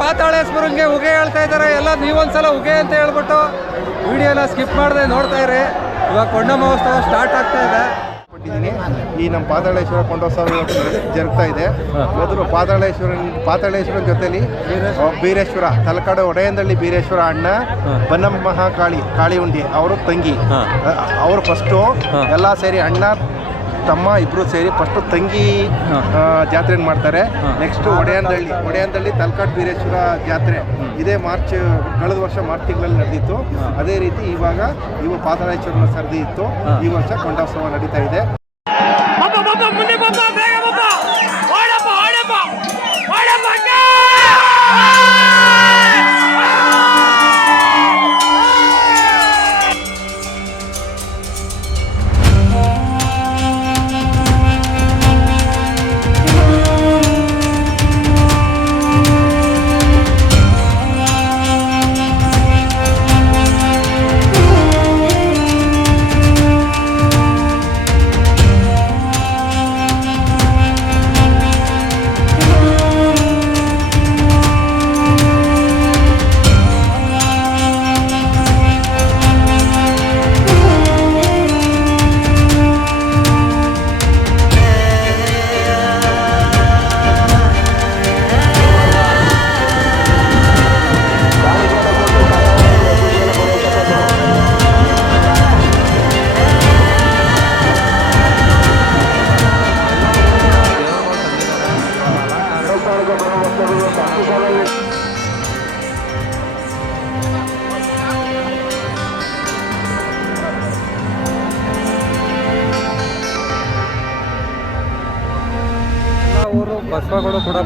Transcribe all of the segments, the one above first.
ಪಾತಾಳೇಶ್ವರಂಗೆ ಉಗೆ ಹೇಳ್ತಾ ಇದ್ದಾರೆ. ಎಲ್ಲ ನೀವೊಂದ್ಸಲ ಉಗೆ ಅಂತ ಹೇಳ್ಬಿಟ್ಟು ವಿಡಿಯೋ ಎಲ್ಲ ಸ್ಕಿಪ್ ಮಾಡದೆ ನೋಡ್ತಾ ಇರಿ. ಇವಾಗ ಕೊಂಡ ಮಹೋತ್ಸವ ಸ್ಟಾರ್ಟ್ ಆಗ್ತಾ ಇದೆ. ಈ ನಮ್ಮ ಪಾತಾಳೇಶ್ವರ ಕೊಂಡೋತ್ಸವ ಜರುಗ್ತಾ ಇದೆ. ಮೊದಲು ಪಾತಾಳೇಶ್ವರನ್ ಪಾತಾಳೇಶ್ವರನ ಜೊತೆಲಿ ಬೀರೇಶ್ವರ ತಲಕಾಡು ಒಡೆಯಂದಳ್ಳಿ ಬೀರೇಶ್ವರ ಅಣ್ಣ ಬನ್ನಮ್ಮ ಮಹಾಕಾಳಿ ಕಾಳಿ ಉಂಡಿ ಅವರು ತಂಗಿ. ಅವರು ಫಸ್ಟು ಎಲ್ಲ ಸೇರಿ ಅಣ್ಣ ತಮ್ಮ ಇಬ್ರು ಸೇರಿ ಫಸ್ಟು ತಂಗಿ. ಜಾತ್ರೆ ಮಾಡ್ತಾರೆ. ನೆಕ್ಸ್ಟ್ ಒಡೆಯಂದಳ್ಳಿ ಒಡೆಯಂದಳ್ಳಿ ತಲಕಾಡು ವೀರೇಶ್ವರ ಜಾತ್ರೆ. ಇದೇ ಮಾರ್ಚ್ ಕಳೆದ ವರ್ಷ ಮಾರ್ಚ್ ತಿಂಗಳಲ್ಲಿ ನಡೆದಿತ್ತು. ಅದೇ ರೀತಿ ಇವಾಗ ಇವು ಪಾತಾಳೇಶ್ವರನ ಸರದಿ ಇತ್ತು. ಈ ವರ್ಷ ಕೊಂಡೋತ್ಸವ ನಡೀತಾ ಇದೆ.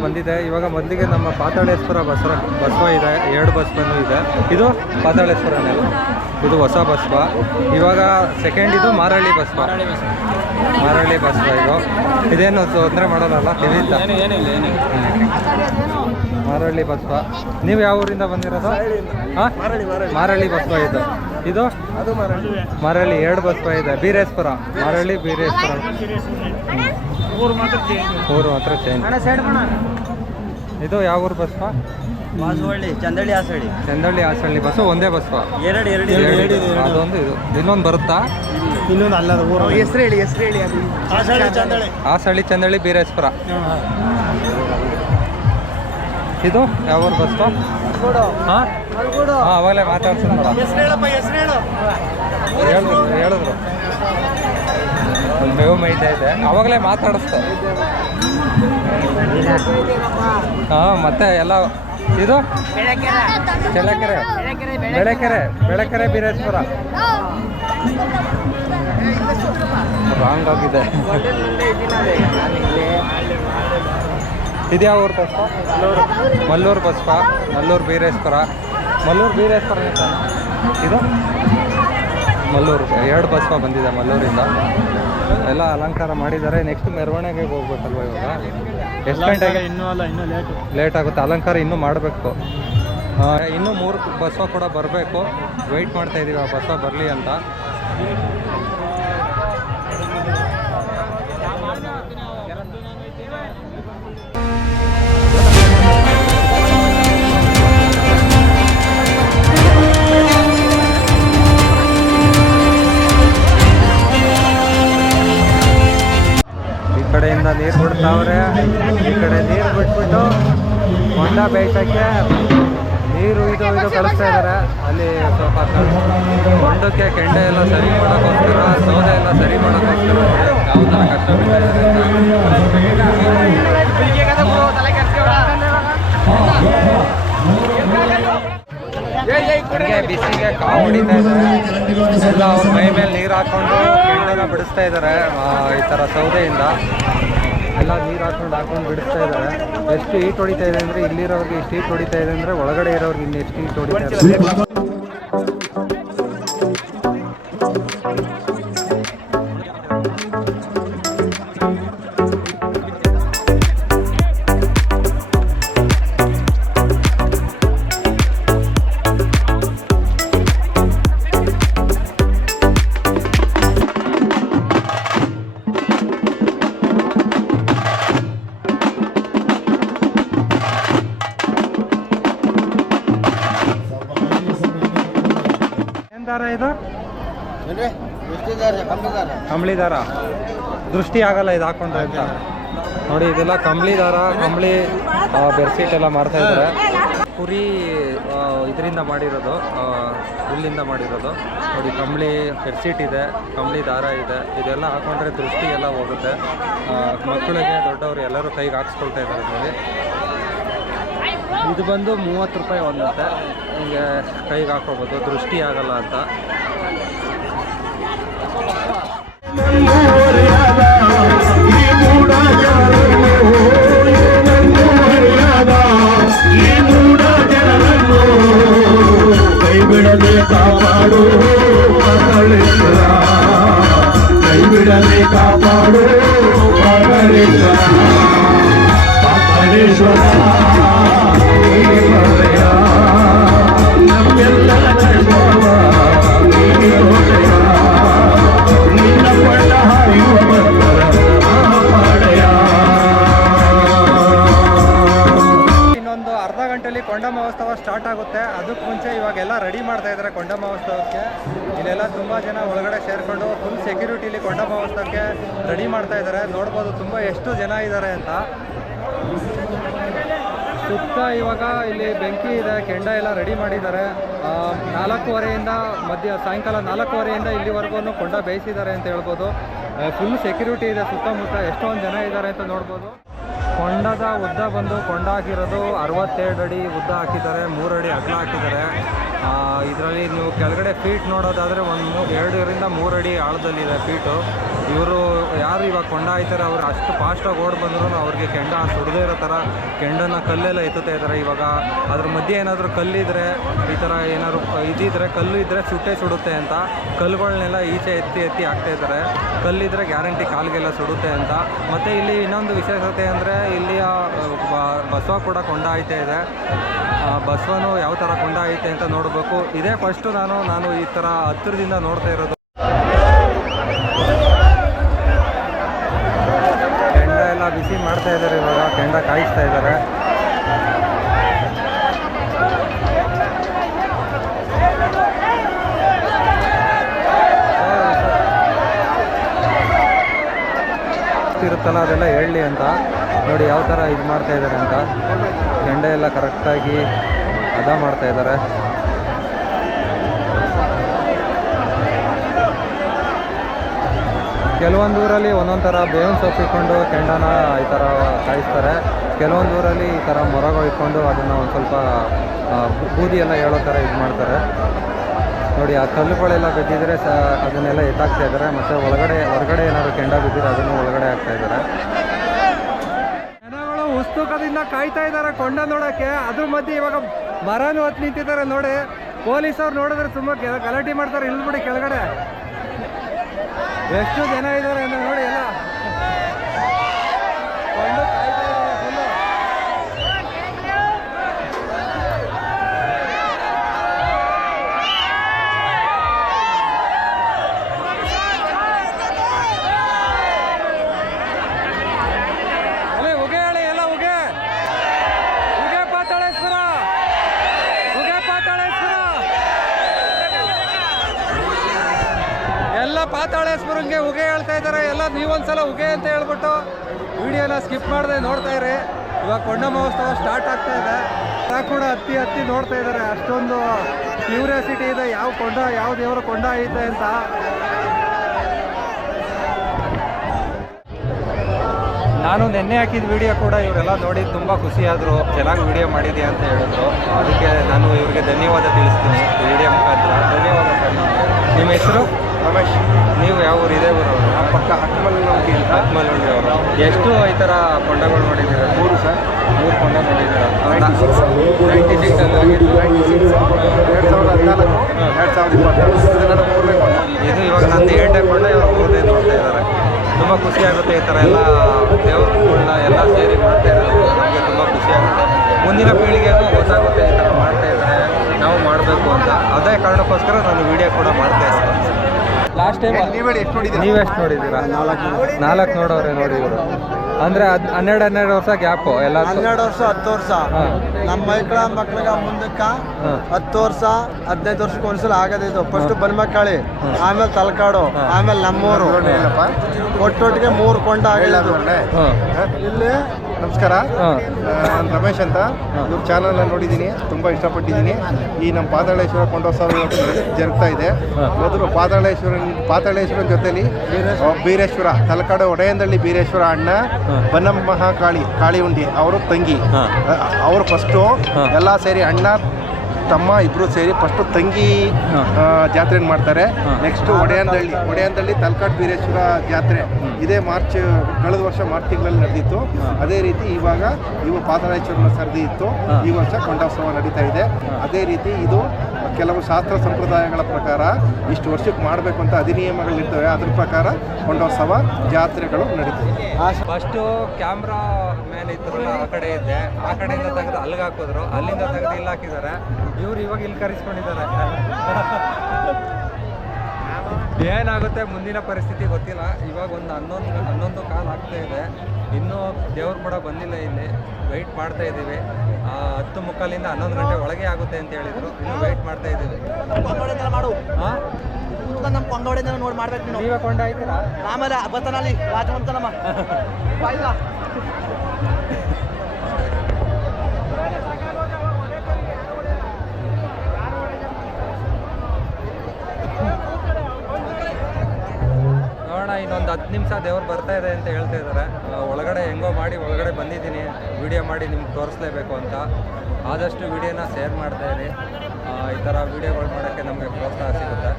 ಬಂದಿದೆ. ಇವಾಗ ಮೊದಲಿಗೆ ನಮ್ಮ ಪಾತಾಳೇಶ್ವರ ಬಸವ ಬಸ್ವ ಇದೆ. ಎರಡು ಬಸವನು ಇದೆ. ಇದು ಪಾತಾಳೇಶ್ವರನೇ ಇದು ಹೊಸ ಬಸವ. ಇವಾಗ ಸೆಕೆಂಡ್ ಇದು ಮಾರಳ್ಳಿ ಬಸ್ವ. ಮಾರಳ್ಳಿ ಬಸ್ವ ಇದು. ಇದೇನು ತೊಂದರೆ ಮಾಡೋಲ್ಲಲ್ಲ? ತಿಳಿಯಿಲ್ಲ ಮಾರಳ್ಳಿ ಬಸವ. ನೀವು ಯಾವ ಊರಿಂದ ಬಂದಿರೋದು? ಹಾಂ? ಮಾರಳ್ಳಿ ಬಸವ ಇದು. ಇದು? ಮರಳಿ ಎರಡು ಬಸವ ಇದೆ. ಬೀರೇಶ್ವರ. ಮರಳಿ ಬೀರೇಶ್ವರ. ಊರು ಮಾತ್ರ change. ಊರು ಮಾತ್ರ ಚೇಂಜ್ ಇದು ಯಾವ ಊರು ಬಸ್ವ ಮಾಸವಳ್ಳಿ ಚಂದಳ್ಳಿ ಹಾಸಳ್ಳಿ. ಚಂದಳ್ಳಿ ಹಾಸಳ್ಳಿ ಬಸ್ಸು ಒಂದೇ ಬಸ್ವ ಎರಡು ಎರಡು ಅದೊಂದು ಇದು. ಇನ್ನೊಂದು ಬರುತ್ತಾ? ಇನ್ನೊಂದು ಅಲ್ಲ ಊರು. ಹೆಸರು ಹೇಳಿ ಹೆಸರು ಹೇಳಿ ಅದು. ಹಾಸಳ್ಳಿ ಚಂದಳ್ಳಿ. ಹಾಸಳ್ಳಿ ಚಂದಳ್ಳಿ ಬೀರೇಶ್ವರ. ಇದು ಯಾವ ಊರು ಬಸ್ವ ಹಾಂ? ಹಾಂ ಅವಾಗಲೇ ಮಾತಾಡ್ಸೋಣ ಹೆಸರು ಹೇಳಪ್ಪ ಹೆಸರು ಹೇಳು. ಹೇಳಿದ್ರು ಹೇಳಿದ್ರು. ಒಂದು ಮೇವು ಮೈತಾ ಇದೆ ಅವಾಗಲೇ ಮಾತಾಡಿಸ್ತೆ ಹಾಂ, ಮತ್ತೆ ಎಲ್ಲ ಇದು? ಚಳ್ಳಕೆರೆ. ಬೆಳಕೆರೆ, ಬೆಳೆಕೆರೆ ಬೀರೇಶ್ವರ. ರಾಂಗ್ ಆಗಿದೆ. ಇದ್ಯಾವ ಊರು ಬಸ್ಪ? ಮಲ್ಲೂರು ಬಸ್ಪ, ಮಲ್ಲೂರು ಬೀರೇಶ್ವರ. ಮಲ್ಲೂರು ಬೀರೇಶ್ವರ ಇದು? ಮಲ್ಲೂರು, ಎರಡು ಬಸ್ಪ ಬಂದಿದೆ ಮಲ್ಲೂರಿಂದ. ಎಲ್ಲ ಅಲಂಕಾರ ಮಾಡಿದ್ದಾರೆ. ನೆಕ್ಸ್ಟ್ ಮೆರವಣಿಗೆ ಹೋಗ್ಬೇಕಲ್ವ ಇವಾಗ? ಎಷ್ಟು ಗಂಟೆಗೆ ಇನ್ನೂ ಅಲ್ಲ ಇನ್ನೂ ಲೇಟು ಲೇಟ್ ಆಗುತ್ತೆ. ಅಲಂಕಾರ ಇನ್ನೂ ಮಾಡಬೇಕು. ಇನ್ನೂ ಮೂರು ಬಸ್ವ ಕೂಡ ಬರಬೇಕು. ವೆಯ್ಟ್ ಮಾಡ್ತಾ ಇದ್ದೀವಿ ಆ ಬಸ್ಸ ಬರಲಿ ಅಂತ. ಕಡೆಯಿಂದ ನೀರು ಬಿಡ್ತಾವ್ರೆ. ಈ ಕಡೆ ನೀರು ಬಿಟ್ಬಿಟ್ಟು ಹೊಂಡ ಬೇಯ್ಸೋಕ್ಕೆ ನೀರು ಇದು ಇದು ಕಳಿಸ್ತಾ ಇದ್ದಾರೆ ಅಲ್ಲಿ ಸ್ವಲ್ಪ ಹೊಂಡಕ್ಕೆ ಕೆಂಡೆ ಎಲ್ಲ ಸರಿ ಮಾಡೋಕ್ಕೋಸ್ಕರ, ಸೌದೆ ಎಲ್ಲ ಸರಿ ಮಾಡೋಕ್ಕೋಸ್ಕರ ಯಾವ ಥರ ಕಷ್ಟ ಬಿದ್ದಿದೆ ಹಂಗೆ ಬಿಸಿಗೆ ಕಾವು ಹೊಡಿತಾ ಇದ್ದಾರೆ. ಎಲ್ಲ ಅವ್ರ ಮೈ ಮೇಲೆ ನೀರು ಹಾಕೊಂಡು ಕೆಂಡನ ಬಿಡಿಸ್ತಾ ಇದ್ದಾರೆ ಈ ಥರ ಸೌದೆಯಿಂದ. ಎಲ್ಲ ನೀರು ಹಾಕೊಂಡು ಹಾಕೊಂಡು ಬಿಡಿಸ್ತಾ ಇದ್ದಾರೆ. ಎಷ್ಟು ಈಟ್ ಹೊಡಿತಾ ಇದೆ ಅಂದರೆ ಇಲ್ಲಿರೋರಿಗೆ ಇಷ್ಟು ಈಟ್ ಹೊಡಿತಾ ಇದೆ ಅಂದರೆ ಒಳಗಡೆ ಇರೋರಿಗೆ ಇನ್ನು ಎಷ್ಟು ಈಟ್ ಹೊಡಿತಾ ಇದೆ. ಕಂಬಳಿ ದಾರ ದೃಷ್ಟಿ ಆಗಲ್ಲ ಇದು ಹಾಕೊಂಡ್ರೆ ಅಂತ. ನೋಡಿ, ಇದೆಲ್ಲ ಕಂಬಳಿ ದಾರ ಕಂಬಳಿ ಬೆಡ್ಶೀಟ್ ಎಲ್ಲ ಮಾಡ್ತಾ ಇದ್ದಾರೆ. ಕುರಿ ಇದರಿಂದ ಮಾಡಿರೋದು ಹುಲ್ಲಿಂದ ಮಾಡಿರೋದು. ನೋಡಿ, ಕಂಬಳಿ ಬೆಡ್ಶೀಟ್ ಇದೆ, ಕಂಬಳಿ ದಾರ ಇದೆ. ಇದೆಲ್ಲ ಹಾಕೊಂಡ್ರೆ ದೃಷ್ಟಿ ಎಲ್ಲ ಹೋಗುತ್ತೆ. ಮಕ್ಕಳಿಗೆ, ದೊಡ್ಡವರು ಎಲ್ಲರೂ ಕೈಗೆ ಹಾಕ್ಸ್ಕೊಳ್ತಾ ಇದ್ದಾರೆ ನೋಡಿ. ಇದು ಬಂದು ಮೂವತ್ತು ರೂಪಾಯಿ ಒಂದಂತೆ. ಹಿಂಗೆ ಕೈಗೆ ಹಾಕೋಬೋದು ದೃಷ್ಟಿ ಆಗಲ್ಲ ಅಂತ. ಕೈಬಿಡದೆ ಇನ್ನೊಂದು ಕೊಂಡಮಹೋತ್ಸವ ಸ್ಟಾರ್ಟ್ ಆಗುತ್ತೆ. ಅದಕ್ಕೆ ಮುಂಚೆ ಇವಾಗೆಲ್ಲ ರೆಡಿ ಮಾಡ್ತಾ ಇದ್ದಾರೆ ಕೊಂಡ ಮಹೋತ್ಸವಕ್ಕೆ ಇಲ್ಲೆಲ್ಲ ತುಂಬ ಜನ ಒಳಗಡೆ ಸೇರಿಕೊಂಡು ಫುಲ್ ಸೆಕ್ಯೂರಿಟಿಲಿ ಕೊಂಡ ಮಹೋತ್ಸವಕ್ಕೆ ರೆಡಿ ಮಾಡ್ತಾ ಇದ್ದಾರೆ ನೋಡ್ಬೋದು ತುಂಬ ಎಷ್ಟು ಜನ ಇದ್ದಾರೆ ಅಂತ. ಸುತ್ತ ಇವಾಗ ಇಲ್ಲಿ ಬೆಂಕಿ ಇದೆ, ಕೆಂಡ ಎಲ್ಲ ರೆಡಿ ಮಾಡಿದ್ದಾರೆ. ನಾಲ್ಕೂವರೆಯಿಂದ ಮಧ್ಯ, ಸಾಯಂಕಾಲ ನಾಲ್ಕೂವರೆಯಿಂದ ಇಲ್ಲಿವರೆಗೂ ಕೊಂಡ ಬೇಯಿಸಿದ್ದಾರೆ ಅಂತ ಹೇಳ್ಬೋದು. ಫುಲ್ ಸೆಕ್ಯೂರಿಟಿ ಇದೆ ಸುತ್ತಮುತ್ತ ಎಷ್ಟೊಂದು ಜನ ಇದ್ದಾರೆ ಅಂತ ನೋಡ್ಬೋದು. ಕೊಂಡದ ಉದ್ದ ಬಂದು ಕೊಂಡ ಹಾಕಿರೋದು ಅರವತ್ತೆರಡು ಅಡಿ ಉದ್ದ ಹಾಕಿದ್ದಾರೆ ಮೂರು ಅಡಿ ಅಗಲ ಹಾಕಿದ್ದಾರೆ. ಇದರಲ್ಲಿ ನೀವು ಕೆಳಗಡೆ ಫೀಟ್ ನೋಡೋದಾದರೆ ಒಂದು ಎರಡರಿಂದ ಮೂರು ಅಡಿ ಆಳದಲ್ಲಿದೆ ಫೀಟು ಇವರು ಯಾರು ಇವಾಗ ಕೊಂಡ ಅವರು ಅಷ್ಟು ಫಾಸ್ಟಾಗಿ ಓಡ್ ಬಂದ್ರು ಅವ್ರಿಗೆ ಕೆಂಡ ಸುಡದೇ ಇರೋ ಥರ ಕೆಂಡನ ಕಲ್ಲೆಲ್ಲ ಎತ್ತುತ್ತಾ ಇದ್ದಾರೆ. ಇವಾಗ ಅದ್ರ ಮಧ್ಯೆ ಏನಾದರೂ ಕಲ್ಲಿದ್ರೆ, ಈ ಥರ ಏನಾದ್ರು ಇದ್ದಿದ್ರೆ ಕಲ್ಲು ಇದ್ದರೆ ಸುಟ್ಟೆ ಸುಡುತ್ತೆ ಅಂತ ಕಲ್ಲುಗಳನ್ನೆಲ್ಲ ಈಚೆ ಎತ್ತಿ ಎತ್ತಿ ಹಾಕ್ತಾ ಇದ್ದಾರೆ. ಕಲ್ಲಿದ್ರೆ ಗ್ಯಾರಂಟಿ ಕಾಲಿಗೆಲ್ಲ ಸುಡುತ್ತೆ ಅಂತ. ಮತ್ತು ಇಲ್ಲಿ ಇನ್ನೊಂದು ವಿಶೇಷತೆ ಅಂದರೆ ಇಲ್ಲಿಯ ಬಸವ ಕೂಡ ಕೊಂಡ ಆಯ್ತಾ ಇದೆ. ಬಸವನು ಯಾವ ಥರ ಐತೆ ಅಂತ ನೋಡಬೇಕು. ಇದೇ ಫಸ್ಟು ನಾನು ನಾನು ಈ ಥರ ಹತ್ತಿರದಿಂದ ನೋಡ್ತಾ ಇರೋದು. ಕೆಂಡ ಎಲ್ಲ ಬಿಸಿ ಮಾಡ್ತಾ ಇದ್ದಾರೆ ಇವಾಗ, ಕೆಂಡ ಕಾಯಿಸ್ತಾ ಇದ್ದಾರೆ. ಇರುತ್ತಲ್ಲ ಅದೆಲ್ಲ ಹೇಳಲಿ ಅಂತ. ನೋಡಿ ಯಾವ ಥರ ಇದು ಮಾಡ್ತಾ ಇದ್ದಾರೆ ಅಂತ. ಕೆಂಡ ಎಲ್ಲ ಕರೆಕ್ಟಾಗಿ ಅದ ಮಾಡ್ತಾ ಇದ್ದಾರೆ. ಕೆಲವೊಂದು ಊರಲ್ಲಿ ಒಂದೊಂದು ಥರ ಬೇವಿನ ಸೊಪ್ಪು ಇಟ್ಕೊಂಡು ಕೆಂಡನ ಈ ಥರ ಕಾಯಿಸ್ತಾರೆ. ಕೆಲವೊಂದು ಊರಲ್ಲಿ ಈ ಥರ ಮೊರಗಳು ಇಟ್ಕೊಂಡು ಅದನ್ನು ಒಂದು ಸ್ವಲ್ಪ ಬೂದಿ ಎಲ್ಲ ಹೇಳೋ ಥರ ಇದು ಮಾಡ್ತಾರೆ. ನೋಡಿ, ಆ ಕಲ್ಲುಗಳೆಲ್ಲ ಬಿದ್ದಿದ್ರೆ ಸ ಅದನ್ನೆಲ್ಲ ಎತ್ತಾಕ್ತಾ ಇದ್ದಾರೆ. ಮತ್ತು ಒಳಗಡೆ, ಹೊರಗಡೆ ಏನಾದ್ರು ಕೆಂಡ ಬಿದ್ದಿದ್ರೆ ಅದನ್ನು ಒಳಗಡೆ ಹಾಕ್ತಾ ಇದ್ದಾರೆ. ಉಸ್ತುಕದಿಂದ ಕಾಯ್ತಾ ಇದ್ದಾರೆ ಕೊಂಡ ನೋಡೋಕ್ಕೆ. ಅದ್ರ ಮಧ್ಯೆ ಇವಾಗ ಮರನೂ ಹೊತ್ತು ನಿಂತಿದ್ದಾರೆ ನೋಡಿ. ಪೊಲೀಸವ್ರು ನೋಡಿದ್ರೆ ತುಂಬ ಗಲಾಟೆ ಮಾಡ್ತಾರೆ. ಇಲ್ಬಿಡಿ ಕೆಳಗಡೆ. ಎಷ್ಟು ಜನ ಇದ್ದಾರೆ ನೋಡಿ ಎಲ್ಲ ಕೊಂಡು ಕಾಯ್ತಾ ಇದ್ದಾರೆ full. ಅಲ್ಲೇ ಉಗೆ ಹೇಳಿ ಎಲ್ಲ ಉಗೆ ಉಗೆ ಪಾತಾಳೇಶ್ವರ ಉಗೆ ಪಾತಾಳೇಶ್ವರ ಎಲ್ಲ ಪಾತಾಳೇಶ್ವರಂಗೆ ಉಗೆ ಹೇಳ್ತಾ ಇದ್ದಾರೆ. ಎಲ್ಲ ನೀವೊಂದ್ಸಲ ಉಗೆ ಅಂತ ಹೇಳ್ಬಿಟ್ಟು ವಿಡಿಯೋನ ಸ್ಕಿಪ್ ಮಾಡದೆ ನೋಡ್ತಾ ಇರಿ. ಇವಾಗ ಕೊಂಡ ಮಹೋತ್ಸವ ಸ್ಟಾರ್ಟ್ ಆಗ್ತಾ ಇದೆ. ಕೂಡ ಹತ್ತಿ ಹತ್ತಿ ನೋಡ್ತಾ ಇದ್ದಾರೆ. ಅಷ್ಟೊಂದು ಕ್ಯೂರಿಯಾಸಿಟಿ ಇದೆ. ಯಾವ ಕೊಂಡ, ಯಾವ ದೇವರು ಕೊಂಡ ಐತೆ ಅಂತ. ನಾನು ನಿನ್ನೆ ಹಾಕಿದ ವಿಡಿಯೋ ಕೂಡ ಇವರೆಲ್ಲ ನೋಡಿ ತುಂಬ ಖುಷಿಯಾದರು ಚೆನ್ನಾಗಿ ವಿಡಿಯೋ ಮಾಡಿದೆ ಅಂತ ಹೇಳಿದ್ರು. ಅದಕ್ಕೆ ನಾನು ಇವರಿಗೆ ಧನ್ಯವಾದ ತಿಳಿಸ್ತೀನಿ ವಿಡಿಯೋ ಮುಖಾಂತರ. ಧನ್ಯವಾದ ನಿಮ್ಮ ಹೆಸರು? ರಮೇಶ್ ನೀವು ಯಾವ ಊರು ಇದೇ ಊರು ಪಕ್ಕ ಹಕ್ಕಮಲ್ಲಂಗಿ ಅಂತ. ಅವರು. ಎಷ್ಟು ಈ ಥರ ಕೊಂಡಗಳು ನೋಡಿದ್ದೀರ? ಮೂರು ಸರ್. ಮೂರು ಕೊಂಡ ನೋಡಿದ್ದೀರ? Ninety six. ಎರಡು ಸಾವಿರದ ಹದಿನಾಲ್ಕು ಎರಡು ಸಾವಿರದ ಇಪ್ಪತ್ತೆರಡು. ಮೂರನೇ ಕೊಂಡ. ಇದು ಇವಾಗ ನಂದು ಏಟೆ ಕೊಂಡ ಇವಾಗ ಮೂರನೇ ನೋಡ್ತಾ ಇದ್ದಾರೆ. ತುಂಬ ಖುಷಿ ಆಗುತ್ತೆ ಈ ಥರ ಎಲ್ಲ ದೇವರುಗಳನ್ನ ಎಲ್ಲ ಸೇರಿ ಮಾಡ್ತಾ ಇರೋದು. ನಮಗೆ ತುಂಬ ಖುಷಿ ಆಗುತ್ತೆ. ಮುಂದಿನ ಪೀಳಿಗೆಗೂ ಗೊತ್ತಾಗುತ್ತೆ ಈ ಥರ ಮಾಡ್ತಾ ಇದ್ದಾರೆ. ನಾವು ಮಾಡಬೇಕು ಅಂತ. ಅದೇ ಕಾರಣಕ್ಕೋಸ್ಕರ ನಾನು ವಿಡಿಯೋ ಕೂಡ ಮಾಡ್ತಾ ಇದ್ದೀನಿ. ಲಾಸ್ಟ್ ಟೈಮ್ ನೀವು ಹೇಳಿ ಎಷ್ಟು ನೋಡಿದ್ದೀರಾ? ನೀವೆಷ್ಟು ನೋಡಿದ್ದೀರಾ? ನಾಲ್ಕು ನೋಡೋರೆ ನೋಡಿದ್ರು. ಅಂದ್ರೆ ಅದ್ ಹನ್ನೆರಡು ಹನ್ನೆರಡು ವರ್ಷ ಗ್ಯಾಪ್ ಎಲ್ಲ ಹನ್ನೆರಡು ವರ್ಷ ಹತ್ತು ವರ್ಷ. ನಮ್ಮ ಮಕ್ಕಳ ಮಕ್ಳಿಗೆ ಮುಂದಕ್ಕ. ಹತ್ತು ವರ್ಷ ಹದಿನೈದು ವರ್ಷಕ್ಕೆ ಒಂದ್ಸಲ ಆಗದಿದ್ದು ಫಸ್ಟ್ ಫಸ್ಟ್ ಬನ್ಮಕ್ಕಳಿ ಆಮೇಲೆ ತಲಕಾಡು ಆಮೇಲೆ ನಮ್ಮೂರು. ಒಟ್ಟೊಟ್ಟಿಗೆ ಮೂರು ಕೊಂಡ ಆಗಿಲ್ಲ ಇಲ್ಲಿ ನಮಸ್ಕಾರ. ನಾನು ರಮೇಶ್ ಅಂತ. ಇವ್ರ ಚಾನಲ್ನ ನೋಡಿದ್ದೀನಿ ತುಂಬ ಇಷ್ಟಪಟ್ಟಿದ್ದೀನಿ ಈ ನಮ್ಮ ಪಾತಾಳೇಶ್ವರ ಕೊಂಡೋತ್ಸವ ಜರುಗ್ತಾ ಇದೆ. ಮೊದಲು ಪಾತಾಳೇಶ್ವರ ಪಾತಾಳೇಶ್ವರನ ಜೊತೆಲಿ ಆ, ಬೀರೇಶ್ವರ ತಲಕಾಡು ಒಡೆಯಂದಳ್ಳಿ ಬೀರೇಶ್ವರ ಅಣ್ಣ ಬನ್ನಮ್ಮ ಕಾಳಿ ಕಾಳಿ ಉಂಡಿ ಅವರು ತಂಗಿ. ಅವರು ಫಸ್ಟು ಎಲ್ಲ ಸೇರಿ ಅಣ್ಣ ತಮ್ಮ ಇಬ್ರು ಸೇರಿ ಫಸ್ಟು ತಂಗಿ ಜಾತ್ರೆ ಮಾಡ್ತಾರೆ. ನೆಕ್ಸ್ಟ್ ಒಡೆಯಂದಳ್ಳಿ ಒಡೆಯಂದಳ್ಳಿ ತಲ್ಕಾಟ್ ಬೀರೇಶ್ವರ ಜಾತ್ರೆ. ಇದೇ ಮಾರ್ಚ್ ಕಳೆದ ವರ್ಷ ಮಾರ್ಚ್ ತಿಂಗಳಲ್ಲಿ ನಡೆದಿತ್ತು. ಅದೇ ರೀತಿ ಇವಾಗ ಇವು ಪಾತಾಳೇಶ್ವರನ ಸರದಿ ಇತ್ತು. ಈ ವರ್ಷ ಕೊಂಡೋತ್ಸವ ನಡೀತಾ ಇದೆ. ಅದೇ ರೀತಿ ಇದು ಕೆಲವು ಶಾಸ್ತ್ರ ಸಂಪ್ರದಾಯಗಳ ಪ್ರಕಾರ ಇಷ್ಟು ವರ್ಷಕ್ಕೆ ಮಾಡಬೇಕು ಅಂತ ಅಧಿನಿಯಮಗಳಿರ್ತವೆ ಅದ್ರ ಪ್ರಕಾರ ಕೊಂಡೋತ್ಸವ ಜಾತ್ರೆಗಳು ನಡೀತವೆ. ಫಸ್ಟು ಕ್ಯಾಮ್ರಾ ಮ್ಯಾನ್ ಇದ್ರಲ್ಲ ಆ ಕಡೆ ಇದ್ದೆ ಆ ಕಡೆಯಿಂದ ತೆಗೆದು ಅಲ್ಲಿಗೆ ಹಾಕಿದ್ರು. ಅಲ್ಲಿಂದ ತೆಗೆದು ಇಲ್ಲಿ ಹಾಕಿದ್ದಾರೆ. ಇವ್ರು ಇವಾಗ ಇಲ್ಲಿ ಕರೆಸ್ಕೊಂಡಿದ್ದಾರೆ. ಏನಾಗುತ್ತೆ ಮುಂದಿನ ಪರಿಸ್ಥಿತಿ ಗೊತ್ತಿಲ್ಲ. ಇವಾಗ ಒಂದು ಹನ್ನೊಂದು ಹನ್ನೊಂದು ಕಾಲ್ ಆಗ್ತಾ ಇದೆ. ಇನ್ನೂ ದೇವ್ರು ಕೂಡ ಬಂದಿಲ್ಲ ಇಲ್ಲಿ. ವೆಯ್ಟ್ ಮಾಡ್ತಾ ಇದ್ದೀವಿ. ಹತ್ತು ಮುಕ್ಕಾಲಿಂದ ಹನ್ನೊಂದು ಗಂಟೆ ಒಳಗೆ ಆಗುತ್ತೆ ಅಂತ ಹೇಳಿದ್ರು. ಇನ್ನು ಮಾಡ್ತಾ ಇದ್ದೀವಿ. ಮಾಡು. ನಮ್ಮ ನೋಡಿ ಮಾಡ್ಬೇಕು ನೀವೇ ಕೊಂಡಾಯ್ತೀರಾ? ಆಮೇಲೆ ಬತ್ತನಲ್ಲಿ ರಾಜವಂತನಮ್ಮ ಇನ್ನೊಂದು ಹತ್ತು ನಿಮಿಷ ದೇವ್ರು ಬರ್ತಾ ಇದೆ ಅಂತ ಹೇಳ್ತಾ ಇದ್ದಾರೆ ಒಳಗಡೆ ಹೆಂಗೋ ಮಾಡಿ, ಒಳಗಡೆ ಬಂದಿದ್ದೀನಿ. ವಿಡಿಯೋ ಮಾಡಿ ನಿಮ್ಗೆ ತೋರಿಸ್ಲೇಬೇಕು ಅಂತ. ಆದಷ್ಟು ವಿಡಿಯೋನ ಶೇರ್ ಮಾಡ್ತಾ ಇರಿ. ಈ ಥರ ವಿಡಿಯೋಗಳು ಮಾಡೋಕ್ಕೆ ನಮಗೆ ಪ್ರೋತ್ಸಾಹ ಸಿಗುತ್ತೆ.